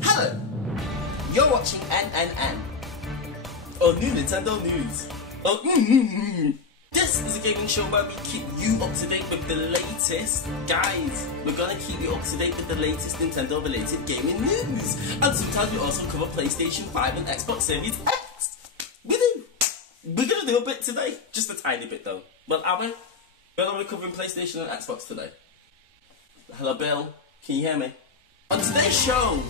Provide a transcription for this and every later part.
Hello! You're watching NNN. Or New Nintendo News. This is a gaming show where we keep you up to date with the latest. Guys, we're gonna keep you up to date with the latest Nintendo related gaming news. And sometimes we also cover PlayStation 5 and Xbox Series X. We're gonna do a bit today. Just a tiny bit though. Well, are we? We're gonna be covering PlayStation and Xbox today. Hello Bill, can you hear me? On today's show,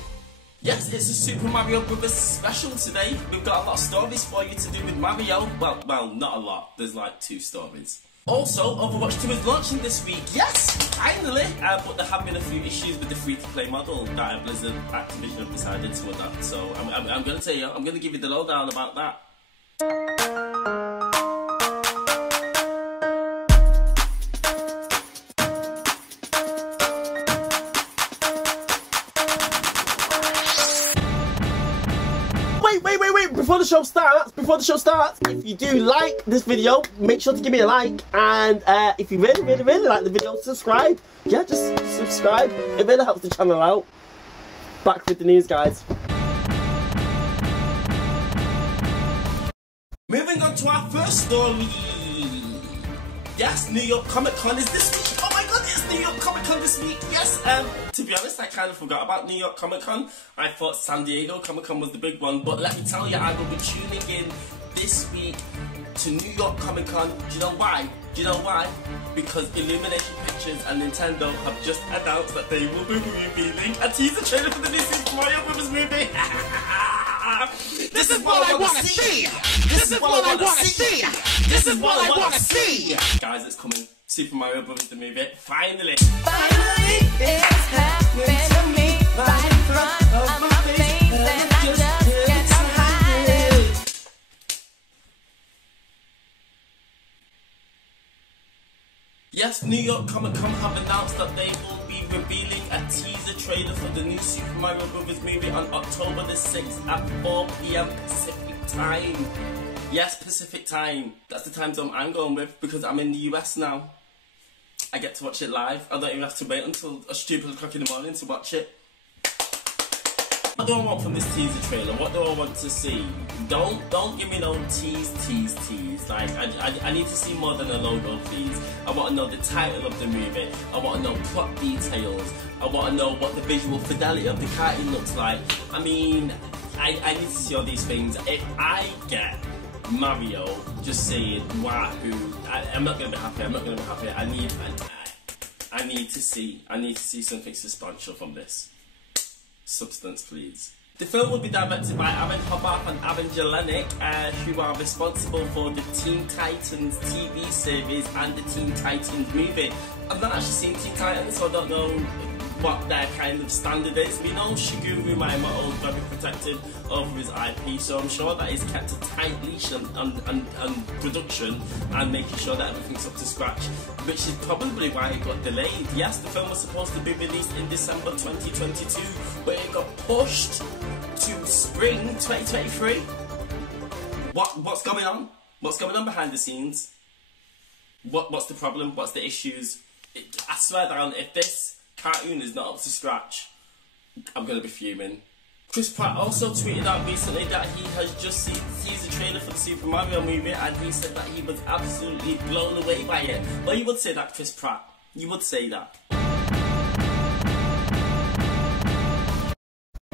yes, it's a Super Mario Brothers special today. We've got a lot of stories for you to do with Mario. Well, not a lot. There's like 2 stories. Also, Overwatch 2 is launching this week. Yes, finally. But there have been a few issues with the free-to-play model that Blizzard Activision have decided to adopt. So I'm going to tell you, I'm going to give you the lowdown about that. Wait, before the show starts, if you do like this video, make sure to give me a like, and if you really like the video, subscribe. Yeah, just subscribe. It really helps the channel out. Back with the news, guys. Moving on to our first story. Yes, New York Comic Con is this week. Oh my god, it's New York Comic Con this week. Yes, to be honest, I kind of forgot about New York Comic Con. I thought San Diego Comic Con was the big one, but let me tell you, I will be tuning in this week to New York Comic Con. Do you know why? Because Illumination Pictures and Nintendo have just announced that they will be revealing a teaser trailer for the new Super Mario Brothers movie. This is what I want to see. This is what I want to see. This is what I want to see. Guys, it's coming. Super Mario Brothers the movie. Finally. Finally, it's happening to me. Right in front of my face, and I just can't hide it. Yes, New York Comic Con have announced that they will be revealing a teaser trailer for the new Super Mario Brothers movie on October the 6th at 4 PM Pacific time. Yes, Pacific time. That's the time zone I'm going with because I'm in the US now. I get to watch it live. I don't even have to wait until a stupid o'clock in the morning to watch it. What do I want from this teaser trailer? What do I want to see? Don't give me no tease. Like, I need to see more than a logo, please. I want to know the title of the movie. I want to know plot details. I want to know what the visual fidelity of the cartoon looks like. I mean, I need to see all these things. If I get Mario just saying wahoo, I'm not going to be happy. I need to see something substantial from this. Substance, please. The film will be directed by Aaron Hobarth and Aaron Jelinek, who are responsible for the Teen Titans TV series and the Teen Titans movie. I've not actually seen Teen Titans, so I don't know what their kind of standard is. We know Shigeru Miyamoto is very protective over his IP, so I'm sure that he's kept a tight leash on production and making sure that everything's up to scratch, which is probably why it got delayed. Yes, the film was supposed to be released in December 2022, but it got pushed to spring 2023. What's going on? What's going on behind the scenes? What's the problem? What's the issues? I swear down, if this cartoon is not up to scratch, I'm gonna be fuming. Chris Pratt also tweeted out recently that he has just seen the teaser trailer for the Super Mario movie, and he said that he was absolutely blown away by it. Well, you would say that, Chris Pratt. You would say that.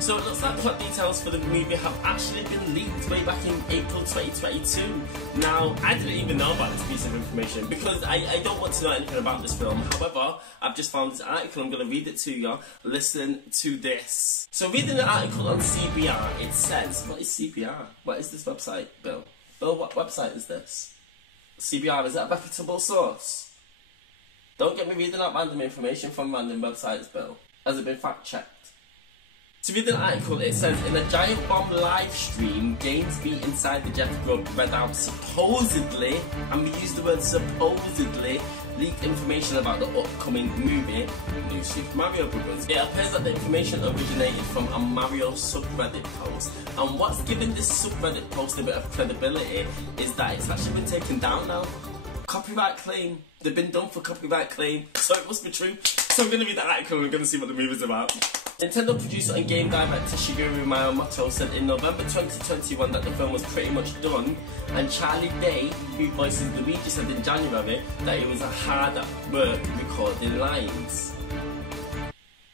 So it looks like plot details for the movie have actually been leaked way back in April 2022. Now, I didn't even know about this piece of information because I don't want to know anything about this film. However, I've just found this article. I'm going to read it to you. Listen to this. So reading the article on CBR, it says, what is CBR? What is this website, Bill? Bill, what website is this? CBR, is that a reputable source? Don't get me reading out random information from random websites, Bill. Has it been fact-checked? To read the article, it says, in a Giant Bomb live stream, Gainsby inside the Jeff Grubb read out supposedly, and we use the word supposedly, leaked information about the upcoming movie, New Super Mario Brothers. It appears that the information originated from a Mario subreddit post, and what's given this subreddit post a bit of credibility is that it's actually been taken down now. Copyright claim. They've been done for copyright claim, so it must be true. So we're going to read the article and we're going to see what the movie's about. Nintendo producer and game director Shigeru Miyamoto said in November 2021 that the film was pretty much done, and Charlie Day, who voices Luigi, said in January that it was hard at work recording lines.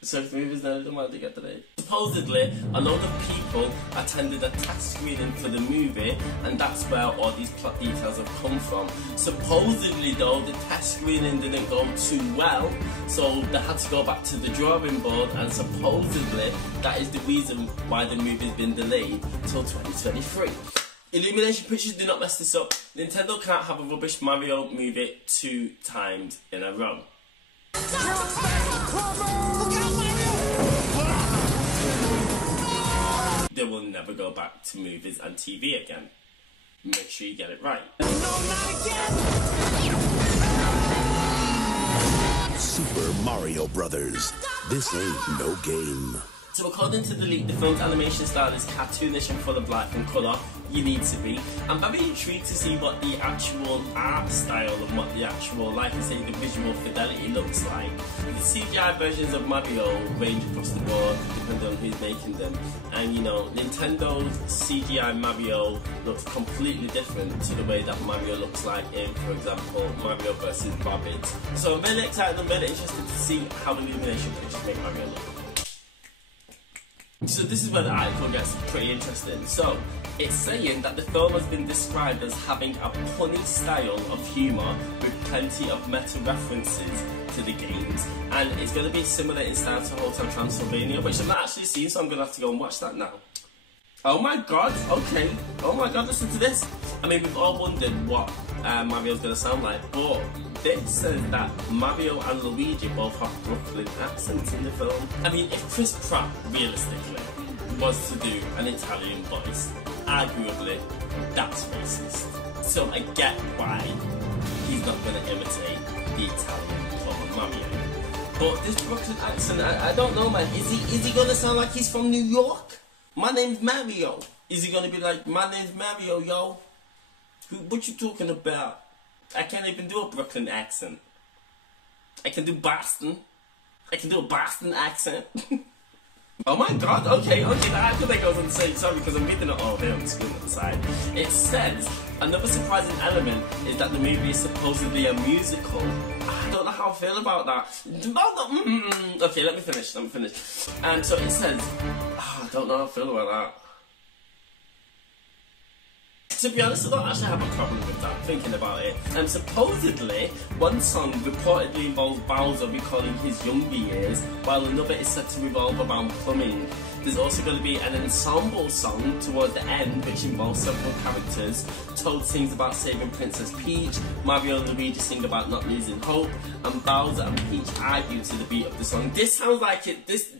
So if the movie's nearly done, why did they get delayed? Supposedly, a load of people attended a test screening for the movie, and that's where all these plot details have come from. Supposedly though, the test screening didn't go too well, so they had to go back to the drawing board, and supposedly that is the reason why the movie's been delayed till 2023. Illumination Pictures, do not mess this up. Nintendo can't have a rubbish Mario movie 2 times in a row. They will never go back to movies and TV again. Make sure you get it right. Super Mario Brothers. This ain't no game. So according to the leak, the film's animation style is cartoonish and full of life and colour. You need to be. I'm very intrigued to see what the actual art style and what the actual, like I say, the visual fidelity looks like. The CGI versions of Mario range across the board, depending on who's making them. And you know, Nintendo's CGI Mario looks completely different to the way that Mario looks like in, for example, Mario vs. Rabbids. So I'm really excited and really interested to see how Illumination Pictures make Mario look. So this is where the article gets pretty interesting. So it's saying that the film has been described as having a punny style of humour with plenty of meta references to the games, and it's going to be similar in style to Hotel Transylvania, which I've not actually seen, so I'm going to have to go and watch that now. Oh my god, okay. Oh my god, listen to this. I mean, we've all wondered what Mario's going to sound like, but this says that Mario and Luigi both have Brooklyn accents in the film. I mean, if Chris Pratt, realistically, was to do an Italian voice, arguably, that's racist. So I get why he's not going to imitate the Italian form of Mario. But this Brooklyn accent, I don't know, man. Is he going to sound like he's from New York? My name's Mario. Is he going to be like, my name's Mario, yo? What you talking about? I can't even do a Brooklyn accent. I can do Boston. I can do a Boston accent. Oh my god, okay, the article that goes on to say, sorry, because I'm reading it all here on the screen at the side. It says, another surprising element is that the movie is supposedly a musical. I don't know how I feel about that. Okay, let me finish. And so it says, I don't know how I feel about that. To be honest, I don't actually have a problem with that, thinking about it. And supposedly, one song reportedly involves Bowser recalling his younger years, while another is said to revolve around plumbing. There's also going to be an ensemble song towards the end, which involves several characters. Toad sings about saving Princess Peach, Mario and Luigi sing about not losing hope, and Bowser and Peach argue to the beat of the song. This sounds like it. This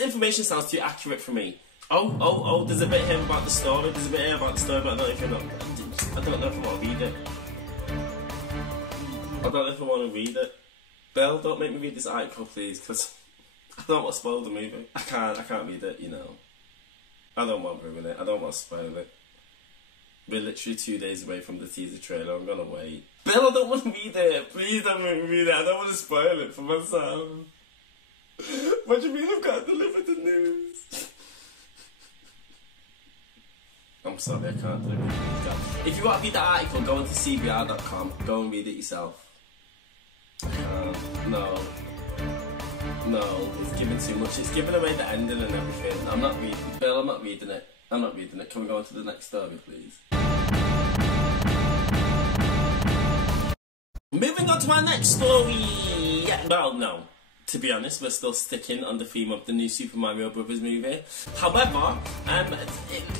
information sounds too accurate for me. Oh, there's a bit here about the story. But I don't know if I want to read it. I don't know if I want to read it. Bill, don't make me read this article, please, because I don't want to spoil the movie. I can't read it, you know. I don't want to ruin it. I don't want to spoil it. We're literally 2 days away from the teaser trailer. I'm gonna wait. Bill, I don't want to read it. Please don't make me read it. I don't want to spoil it for myself. What do you mean I've got to deliver the news? I'm sorry, I can't do it. If you want to read the article, go onto cbr.com. Go and read it yourself. I can't. No, it's giving too much. It's giving away the ending and everything. I'm not reading. Bill, I'm not reading it. Can we go on to the next story, please? Moving on to our next story. Well, no. To be honest, we're still sticking on the theme of the new Super Mario Bros. Movie. However,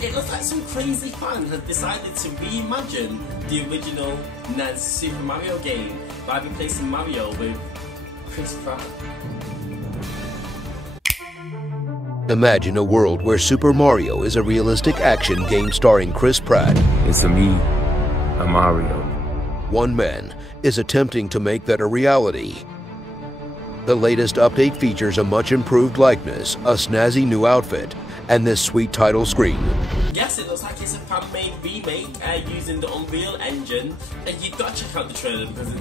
it looks like some crazy fan has decided to reimagine the original NES Super Mario game by replacing Mario with Chris Pratt. Imagine a world where Super Mario is a realistic action game starring Chris Pratt. It's me, I'm Mario. One man is attempting to make that a reality. The latest update features a much improved likeness, a snazzy new outfit, and this sweet title screen. yes, it looks like it's a fan-made remake using the Unreal Engine, and you've got to check out the trailer because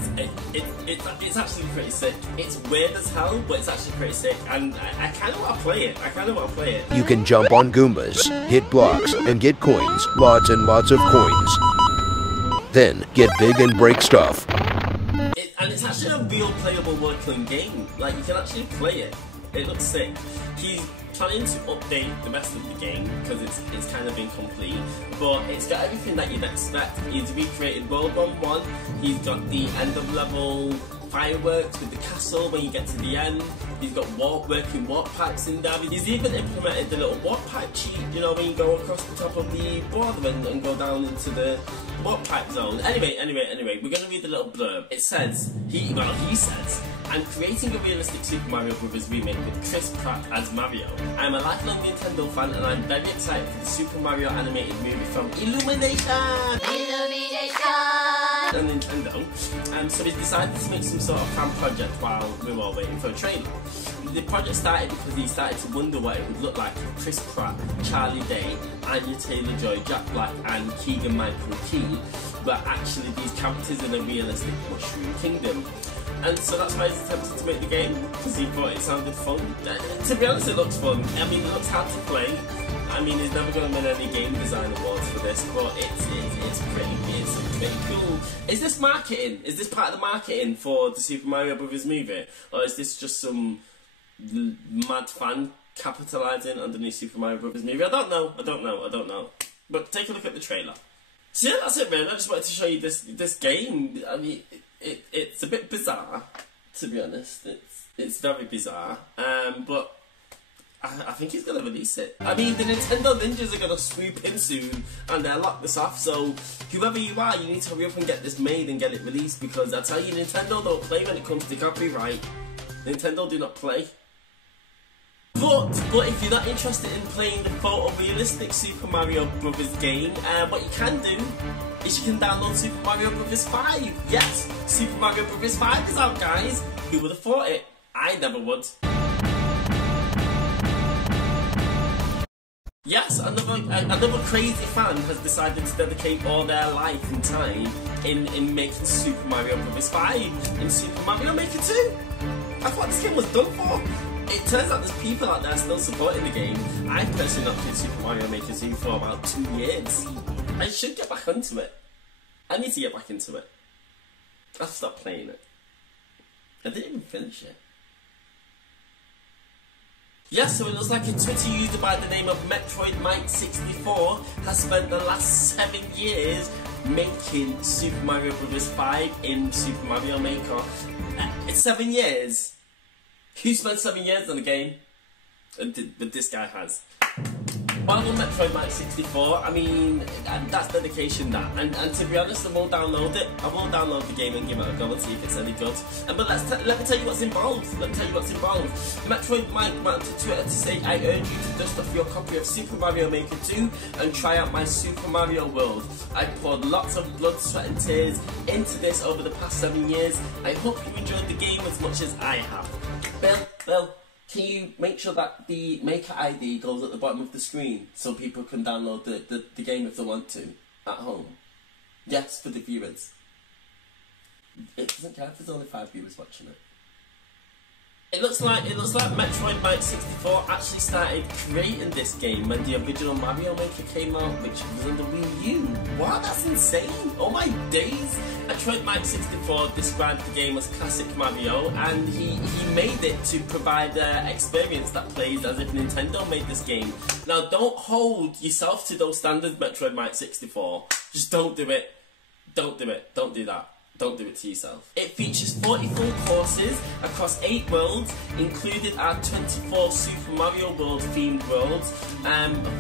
it's actually pretty sick. It's weird as hell, but it's actually pretty sick, and I kind of want to play it. You can jump on Goombas, hit blocks, and get coins. Lots and lots of coins. Then, get big and break stuff. And it's actually a real playable working game. Like, you can actually play it. It looks sick. He's planning to update the rest of the game because it's kind of incomplete, but it's got everything that you'd expect. He's recreated World War I. He's got the end of level fireworks with the castle when you get to the end. He's got working warp pipes in there. He's even implemented the little warp pipe cheat, you know, when you go across the top of the border and go down into the warp pipe zone. Anyway, we're going to read the little blurb. It says, he says, I'm creating a realistic Super Mario Bros. Remake with Chris Pratt as Mario. I'm a lifelong Nintendo fan and I'm very excited for the Super Mario animated movie from Illumination! And Nintendo. So he's decided to make some sort of fan project while we were all waiting for a trailer. The project started because he started to wonder what it would look like if Chris Pratt, Charlie Day, Anya Taylor-Joy, Jack Black and Keegan-Michael Key were actually these characters in a realistic Mushroom Kingdom. And so that's why he's attempted to make the game, because he thought it sounded fun. To be honest, it looks fun. I mean, it looks hard to play. I mean, he's never going to win any game design awards for this, but it's pretty cool. Is this marketing? Is this part of the marketing for the Super Mario Bros. Movie? Or is this just some mad fan capitalising on the new Super Mario Bros. Movie? I don't know. But take a look at the trailer. So yeah, that's it really. I just wanted to show you this game. I mean, it's a bit bizarre, to be honest. It's very bizarre. But I think he's going to release it. I mean, the Nintendo ninjas are going to swoop in soon and lock this off, so whoever you are, you need to hurry up and get this made and get it released, because I tell you, Nintendo don't play when it comes to copyright. Nintendo do not play. But if you're not interested in playing the photorealistic Super Mario Bros. Game, what you can do is you can download Super Mario Bros. 5. Yes, Super Mario Bros. 5 is out, guys. Who would have thought it? I never would. Yes, another crazy fan has decided to dedicate all their life and time in making Super Mario Bros. 5 and Super Mario Maker 2. I thought this game was done for. It turns out there's people out there still supporting the game. I've personally not played Super Mario Maker 2 for about 2 years. I should get back into it. I need to get back into it. I've stopped playing it. I didn't even finish it. Yes, so it looks like a Twitter user by the name of Metroid Mike 64 has spent the last 7 years making Super Mario Bros. 5 in Super Mario Maker. It's 7 years. Who spent 7 years on a game? But this guy has. Well done, Metroid Mike 64. I mean, that's dedication, that. And to be honest, I will download it. I will download the game and give it a go and see if it's any good. But let me tell you what's involved. Metroid Mike went to Twitter to say, I urge you to dust off your copy of Super Mario Maker 2 and try out my Super Mario World. I poured lots of blood, sweat and tears into this over the past 7 years. I hope you enjoyed the game as much as I have. Bill, can you make sure that the Maker ID goes at the bottom of the screen so people can download the game if they want to at home? Yes, for the viewers. It doesn't care if there's only 5 viewers watching it. It looks like Metroid Mike 64 actually started creating this game when the original Mario Maker came out, which was on the Wii U. Wow, that's insane! Oh my days! Metroid Mike 64 described the game as classic Mario, and he made it to provide an experience that plays as if Nintendo made this game. Now, don't hold yourself to those standards, Metroid Mike 64. Just don't do it. Don't do it. Don't do that. Don't do it to yourself. It features 40 full courses across 8 worlds, included are 24 Super Mario World themed worlds,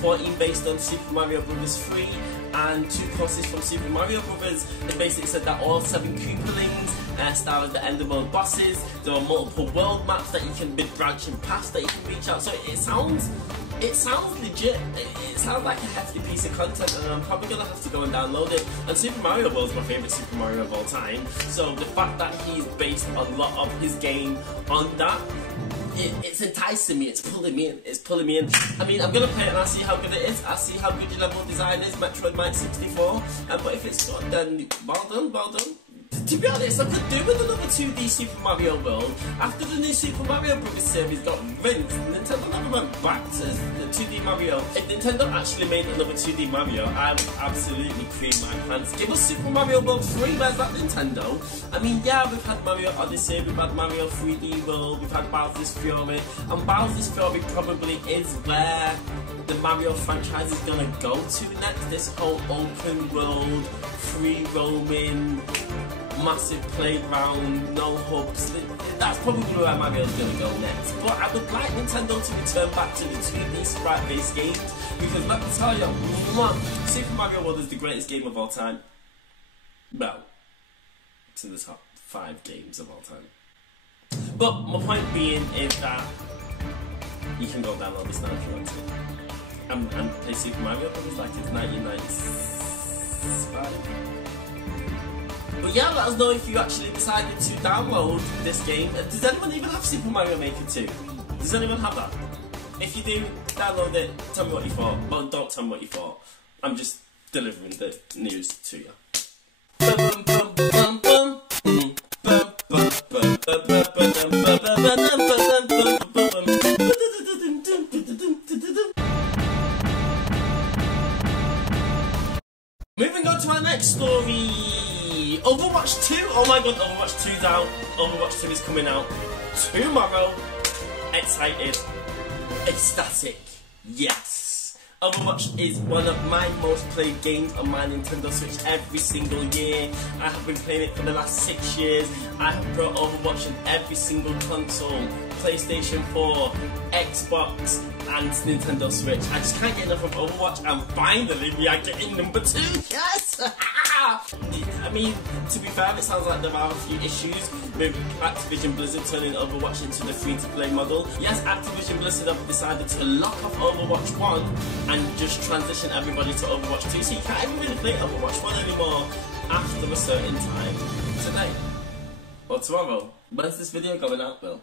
14 based on Super Mario Bros. 3, and 2 courses from Super Mario Bros. It basically said that all 7 Koopalings star as the end of world bosses. There are multiple world maps that you can be branching past that you can reach out. So it sounds legit. It sounds like a hefty piece of content, and I'm probably gonna have to go and download it. And Super Mario World is my favourite Super Mario of all time, so the fact that he's based a lot of his game on that, it's enticing me, it's pulling me in, I mean, I'm gonna play it and I'll see how good it is, I'll see how good your level design is, Metroid Mine 64, but if it's good, then well done. To be honest, I could do with another 2D Super Mario World. After the new Super Mario Bros. Series got rinsed, Nintendo never went back to the 2D Mario. If Nintendo actually made another 2D Mario, I would absolutely cream my pants. Give us Super Mario World 3, where's that Nintendo? I mean, yeah, we've had Mario Odyssey, we've had Mario 3D World, we've had Bowser's Fury, and Bowser's Fury probably is where the Mario franchise is gonna go to next. This whole open world, free roaming, massive playground, no hubs. That's probably where Mario's gonna go next. But I would like Nintendo to return back to the 2D sprite-based games, because let me tell you, Super Mario World is the greatest game of all time. Well, it's in the top 5 games of all time. But my point being is that you can go download this now if you want to. And play Super Mario Bros. Like it's 1995. But yeah, let us know if you actually decided to download this game. Does anyone even have Super Mario Maker 2? Does anyone have that? If you do, download it, tell me what you thought. Well, don't tell me what you thought. I'm just delivering the news to you. Moving on to our next story. Overwatch 2, oh my god, Overwatch 2's out. Overwatch 2 is coming out tomorrow. Excited, ecstatic, yes. Overwatch is one of my most played games on my Nintendo Switch every single year. I have been playing it for the last 6 years. I have brought Overwatch on every single console, PlayStation 4, Xbox and Nintendo Switch. I just can't get enough of Overwatch, and finally we are getting number 2, yes! I mean, to be fair, it sounds like there are a few issues with Activision Blizzard turning Overwatch into the free-to-play model. Yes, Activision Blizzard have decided to lock off Overwatch 1 and just transition everybody to Overwatch 2, so you can't even really play Overwatch 1 anymore after a certain time today. Or tomorrow. When's this video going out, Bill?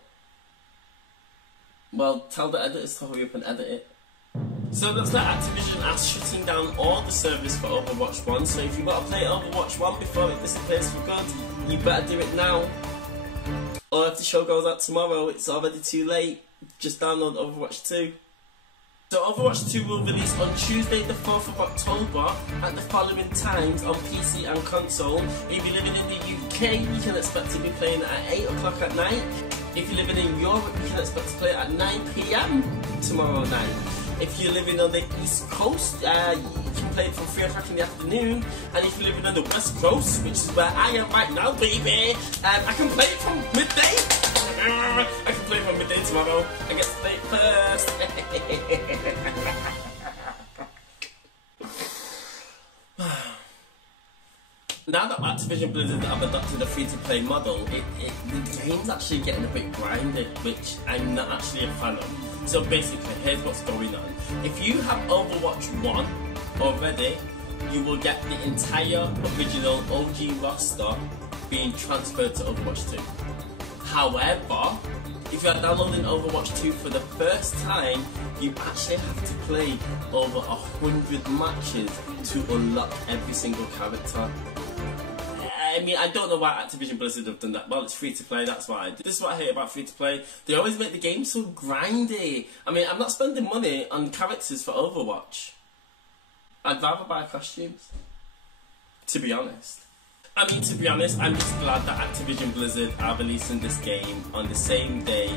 Well, tell the editors to hurry up and edit it. So it looks like Activision are shutting down all the service for Overwatch 1, so if you want to play Overwatch 1 before it disappears for good, you better do it now. Or if the show goes out tomorrow, it's already too late, just download Overwatch 2. So Overwatch 2 will release on Tuesday the 4th of October at the following times on PC and console. If you're living in the UK, you can expect to be playing at 8 o'clock at night. If you're living in Europe, you can expect to play at 9 PM tomorrow night. If you're living on the East Coast, you can play it from 3 o'clock in the afternoon. And if you're living on the West Coast, which is where I am right now, baby, I can play it from midday. I can play it from midday tomorrow. I get to play it first. Now that Activision Blizzard have adopted a free-to-play model, the game's actually getting a bit grindy, which I'm not actually a fan of. So basically, here's what's going on. If you have Overwatch 1 already, you will get the entire original OG roster being transferred to Overwatch 2. However, if you are downloading Overwatch 2 for the first time, you actually have to play over 100 matches to unlock every single character. I mean, I don't know why Activision Blizzard have done that. Well, it's free to play, that's why I do. This is what I hate about free to play. They always make the game so grindy. I mean, I'm not spending money on characters for Overwatch. I'd rather buy costumes, to be honest. I mean, to be honest, I'm just glad that Activision Blizzard are releasing this game on the same day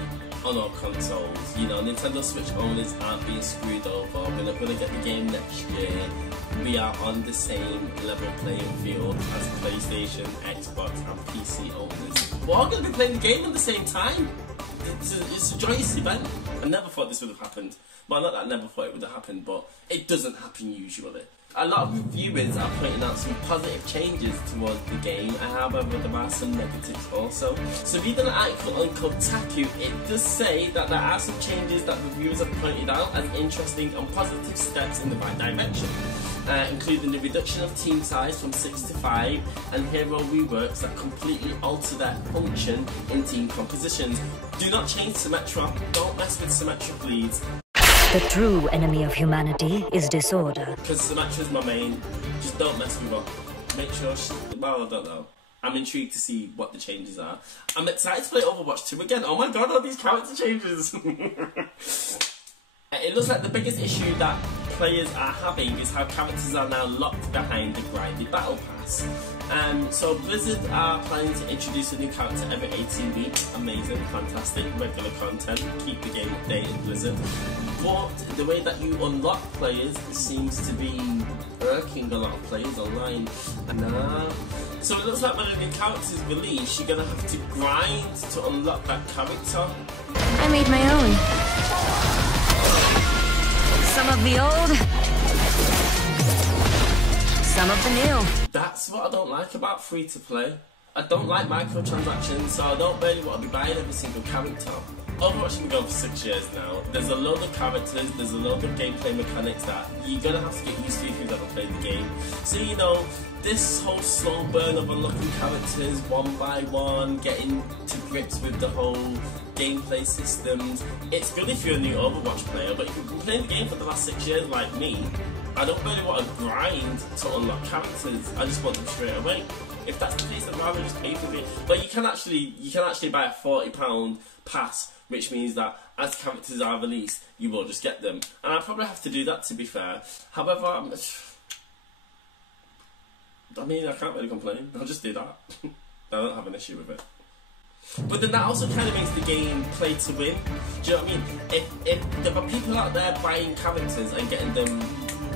on all consoles. You know, Nintendo Switch owners aren't being screwed over. We're not going to get the game next year. We are on the same level playing field as PlayStation, Xbox and PC owners. We're all going to be playing the game at the same time. It's a joyous event. I never thought this would have happened. Well, not that I never thought it would have happened, but it doesn't happen usually. A lot of reviewers are pointing out some positive changes towards the game, however there are some negatives also. So reading an article on Kotaku, it does say that there are some changes that reviewers have pointed out as interesting and positive steps in the right direction, including the reduction of team size from 6 to 5 and hero reworks that completely alter their function in team compositions. Do not change Symmetra, don't mess with Symmetra please. The true enemy of humanity is disorder. Because Symmetra's my main, just don't mess with her. Make sure she, well, I don't know. I'm intrigued to see what the changes are. I'm excited to play Overwatch 2 again. Oh my god, all these character changes! It looks like the biggest issue that players are having is how characters are now locked behind the grinded battle pass. So Blizzard are planning to introduce a new character every 18 weeks. Amazing, fantastic, regular content. Keep the game updated, Blizzard. But the way that you unlock players seems to be irking a lot of players online. So it looks like when a new character is released, you're going to have to grind to unlock that character. I made my own. Some of the old, some of the new. That's what I don't like about free-to-play. I don't like microtransactions, so I don't really want to be buying every single character. Overwatch has been going for 6 years now. There's a load of characters, there's a load of gameplay mechanics that you're going to have to get used to if you've never played the game. So, you know, this whole slow burn of unlocking characters one by one, getting to grips with the whole gameplay systems, it's good if you're a new Overwatch player, but if you've been playing the game for the last 6 years like me, I don't really want to grind to unlock characters, I just want them straight away. If that's the case, I'd rather just pay for it. But you can actually buy a £40 pass, which means that as characters are released, you will just get them. And I'll probably have to do that, to be fair. However, I can't really complain. I'll just do that. I don't have an issue with it. But then that also kind of makes the game play to win. Do you know what I mean? If there are people out there buying characters and getting them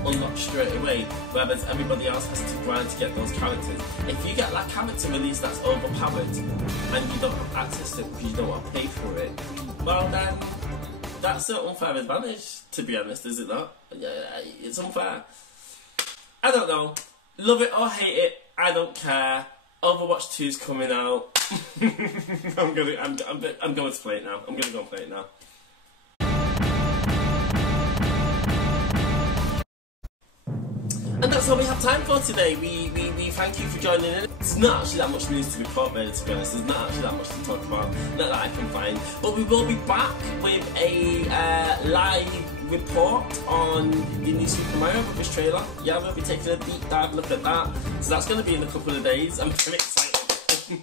unlocked straight away, whereas everybody else has to grind to get those characters. If you get that character release that's overpowered and you don't have access to it because you don't want to pay for it, well then that's an unfair advantage, to be honest, is it not? Yeah, it's unfair. I don't know. Love it or hate it, I don't care. Overwatch 2's coming out. I'm going to play it now. I'm going to go and play it now. And that's all we have time for today. We thank you for joining in. It's not actually that much news to report, really, to be honest. There's not actually that much to talk about, not that I can find. But we will be back with a live report on the new Super Mario Bros. Trailer. Yeah, we'll be taking a deep dive look at that. So that's going to be in a couple of days. I'm very excited.